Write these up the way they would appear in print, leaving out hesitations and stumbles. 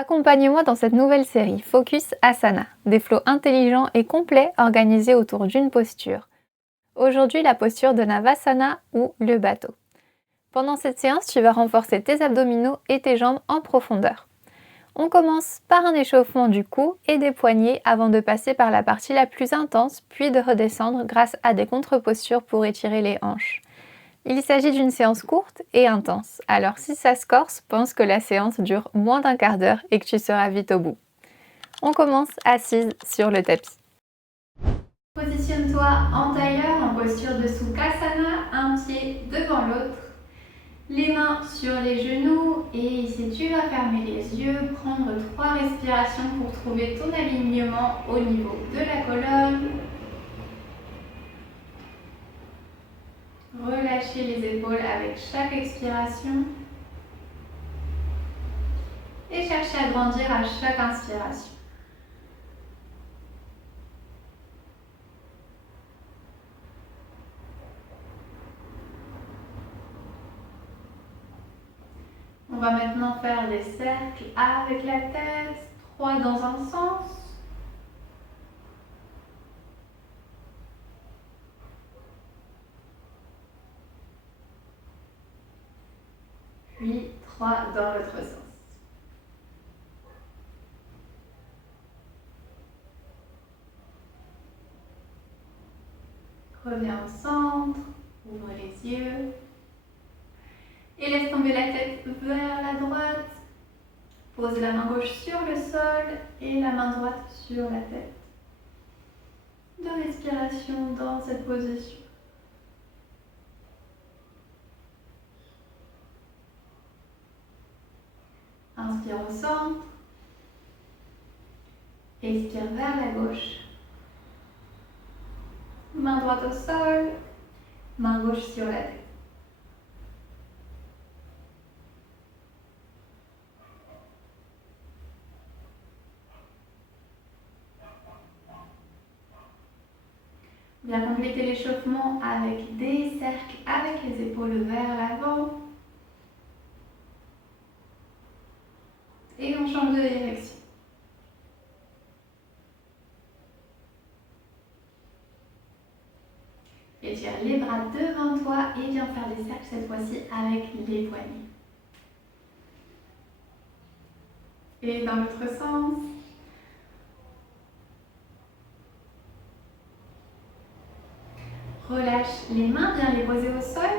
Accompagne-moi dans cette nouvelle série Focus Asana, des flots intelligents et complets organisés autour d'une posture. Aujourd'hui, la posture de Navasana ou le bateau. Pendant cette séance, tu vas renforcer tes abdominaux et tes jambes en profondeur. On commence par un échauffement du cou et des poignets avant de passer par la partie la plus intense, puis de redescendre grâce à des contre-postures pour étirer les hanches. Il s'agit d'une séance courte et intense, alors si ça se corse, pense que la séance dure moins d'un quart d'heure et que tu seras vite au bout. On commence assise sur le tapis. Positionne-toi en tailleur en posture de Sukhasana, un pied devant l'autre, les mains sur les genoux et ici tu vas fermer les yeux, prendre 3 respirations pour trouver ton alignement au niveau de la colonne. Relâchez les épaules avec chaque expiration et cherchez à grandir à chaque inspiration. On va maintenant faire des cercles avec la tête, 3 dans un sens. Puis 3 dans l'autre sens. Reviens au centre, ouvre les yeux. Et laisse tomber la tête vers la droite. Pose la main gauche sur le sol et la main droite sur la tête. 2 respirations dans cette position. Inspire au centre. Expire vers la gauche. Main droite au sol. Main gauche sur la tête. Bien compléter l'échauffement avec des cercles avec les épaules vers l'avant. Et on change de direction. Étire les bras devant toi et viens faire des cercles cette fois-ci avec les poignets. Et dans l'autre sens. Relâche les mains, viens les poser au sol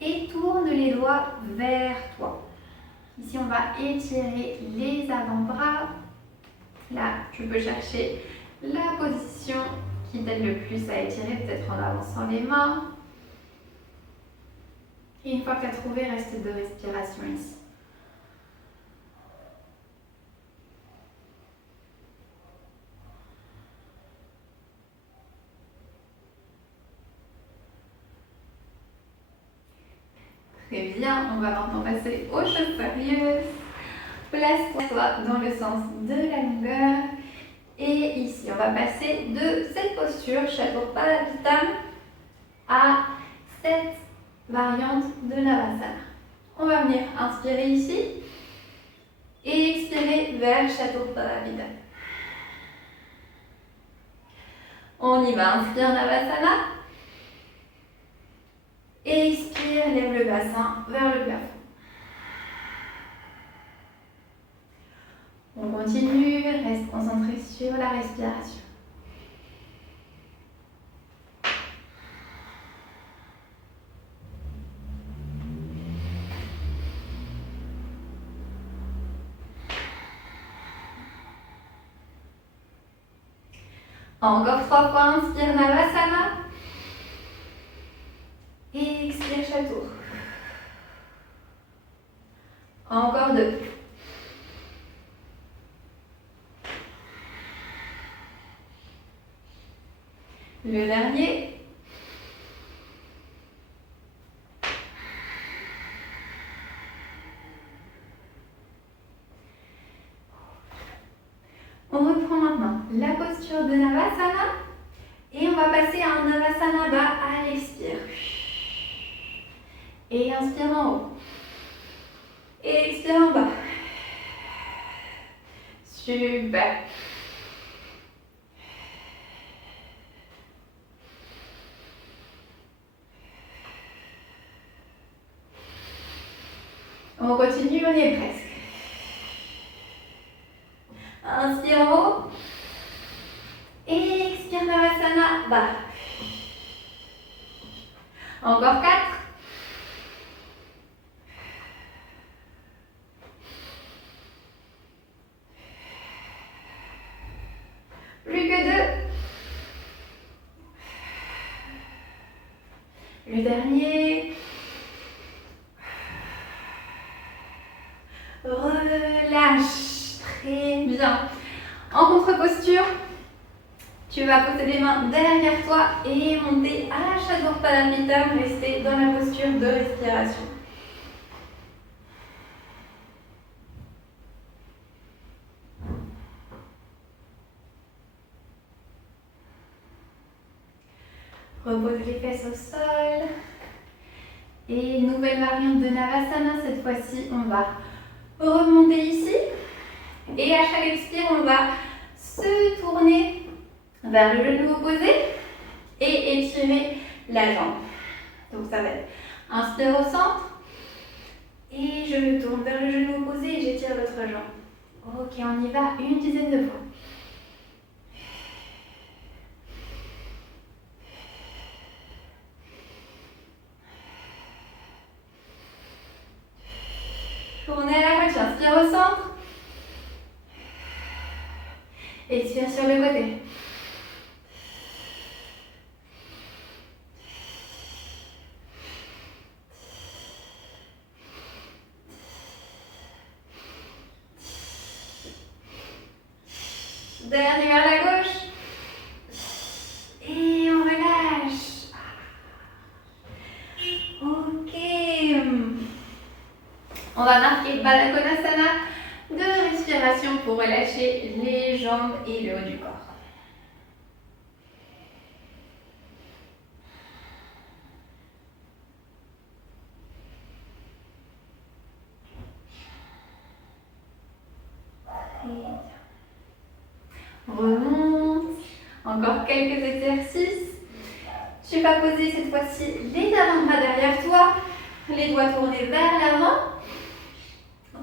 et tourne les doigts vers toi. Ici, on va étirer les avant-bras. Là, tu peux chercher la position qui t'aide le plus à étirer, peut-être en avançant les mains. Et une fois que tu as trouvé, reste 2 respirations ici. Très bien, on va maintenant passer aux choses sérieuses. Place-toi dans le sens de la longueur. Et ici, on va passer de cette posture, Chaturpadapitam, à cette variante de Navasana. On va venir inspirer ici et expirer vers Chaturpadapitam. On y va, inspire Navasana. Et expire, lève le bassin vers le plafond. On continue, reste concentré sur la respiration. Encore 3 fois, inspire Navasana. Et expire Chatur. Encore 2. Le dernier. On reprend maintenant la posture de Navasana et on va passer à un Navasana bas à l'expire. Et inspire en haut. Et expire en bas. Super. On continue, on y est presque. Inspire en haut. Expire Navasana, bas. Encore 4. Plus que 2. Le dernier. Relâche. Très bien. En contre-posture, tu vas poser les mains derrière toi et monter à Chaturbhadrampittam. Rester dans la posture de respiration. Repose les fesses au sol. Et nouvelle variante de Navasana. Cette fois-ci, on va remonter ici. Et à chaque expire, on va se tourner vers le genou opposé et étirer la jambe. Donc ça va être inspire au centre. Et je me tourne vers le genou opposé et j'étire l'autre jambe. Ok, on y va une dizaine de fois. Tournez à la moitié, inspire au centre. Expire sur le côté. Dernier vers la gauche. Et on relâche. Ok. On va marquer Baddha Konasana de respiration pour relâcher les jambes et le haut du corps. Remonte. Encore quelques exercices. Tu vas poser cette fois-ci les avant-bras derrière toi, les doigts tournés vers l'avant.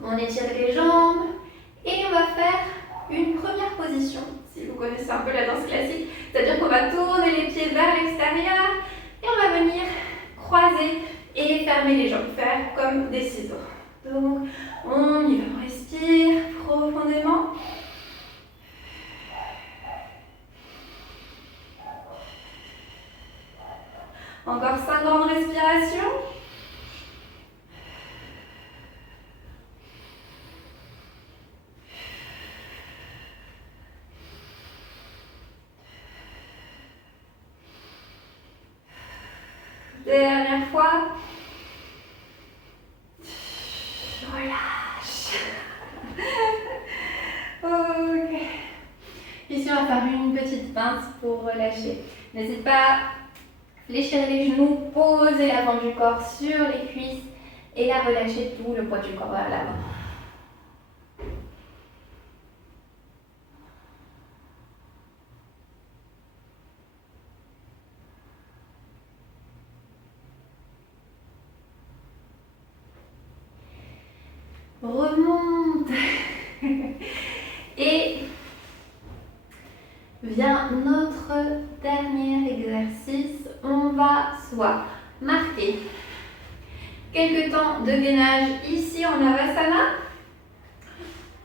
On étire les jambes et on va faire une première position. Si vous connaissez un peu la danse classique, c'est-à-dire qu'on va tourner les pieds vers l'extérieur et on va venir croiser et fermer les jambes, faire comme des ciseaux. Donc, on y va, on respire profondément. Encore 5 grandes respirations. Dernière fois. Relâche. Ok. Ici, on va faire une petite pince pour relâcher. N'hésite pas à fléchir les genoux, poser l'avant du corps sur les cuisses et là relâcher tout le poids du corps vers l'avant. Remonte. Et vient notre dernier exercice. On va soit marquer quelques temps de gainage ici en Navasana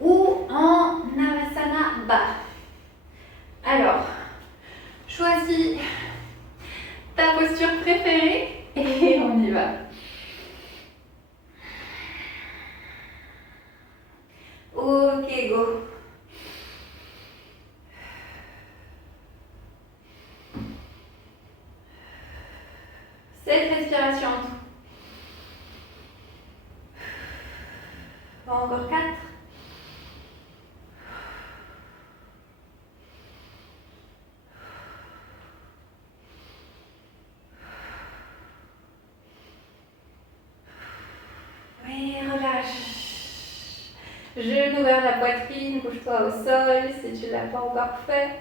ou en Navasana bas. Alors, choisis ta posture préférée et on y va. Ok, go. Cette respiration en tout. Encore 4. Oui, relâche. Genou vers la poitrine, couche-toi au sol si tu ne l'as pas encore fait.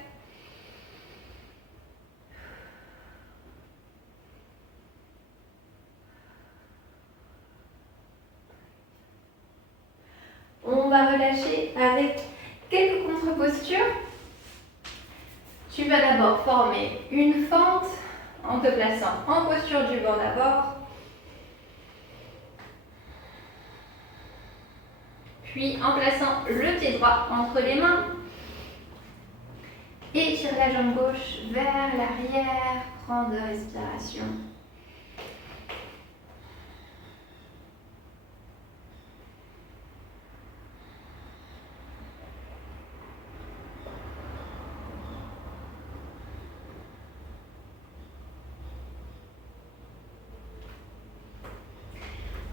On va relâcher avec quelques contre-postures. Tu vas d'abord former une fente en te plaçant en posture du banc d'abord. Puis en plaçant le pied droit entre les mains. Étire la jambe gauche vers l'arrière. Prends 2 respirations.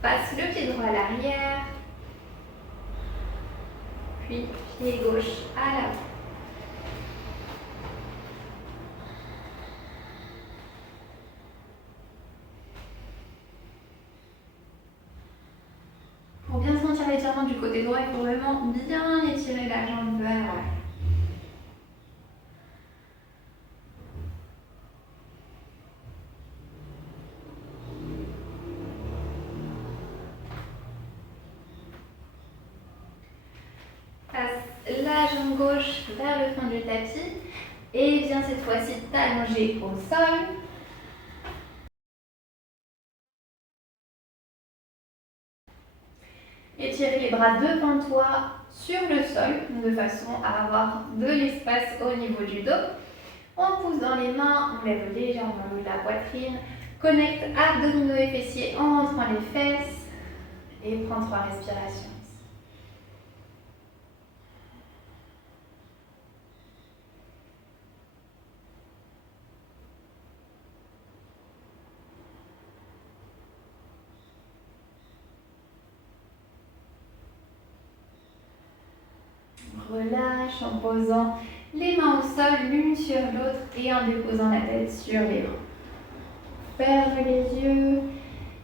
Passe le pied droit à l'arrière, puis pied gauche à l'avant. Pour bien sentir l'étirement du côté droit, il faut vraiment bien étirer la jambe vers l'arrière. Passe la jambe gauche vers le fond du tapis et viens cette fois-ci t'allonger au sol. Étirer les bras devant toi sur le sol de façon à avoir de l'espace au niveau du dos. On pousse dans les mains, on lève légèrement le haut de la poitrine, connecte abdominaux et fessiers en rentrant les fesses et prends 3 respirations. Relâche en posant les mains au sol l'une sur l'autre et en déposant la tête sur les bras. Ferme les yeux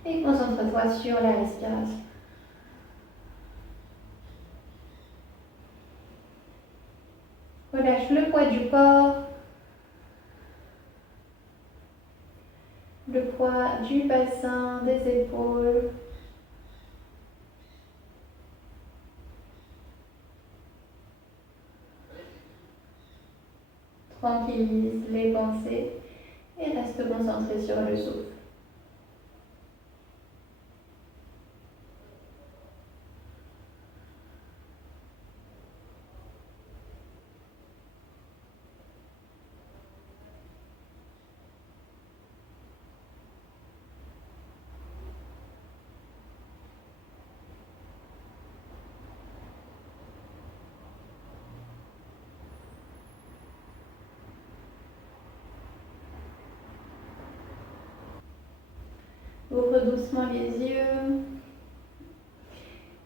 et concentre-toi sur la respiration. Relâche le poids du corps, le poids du bassin, des épaules. Tranquillise les pensées et reste concentré sur le souffle. Ouvre doucement les yeux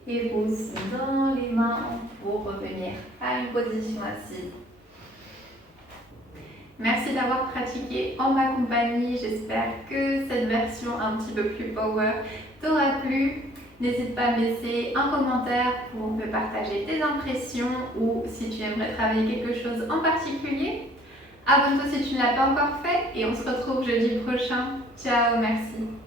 et pousse dans les mains pour revenir à une position assise. Merci d'avoir pratiqué en ma compagnie. J'espère que cette version un petit peu plus power t'aura plu. N'hésite pas à me laisser un commentaire pour me partager tes impressions ou si tu aimerais travailler quelque chose en particulier. Abonne-toi si tu ne l'as pas encore fait et on se retrouve jeudi prochain. Ciao, merci.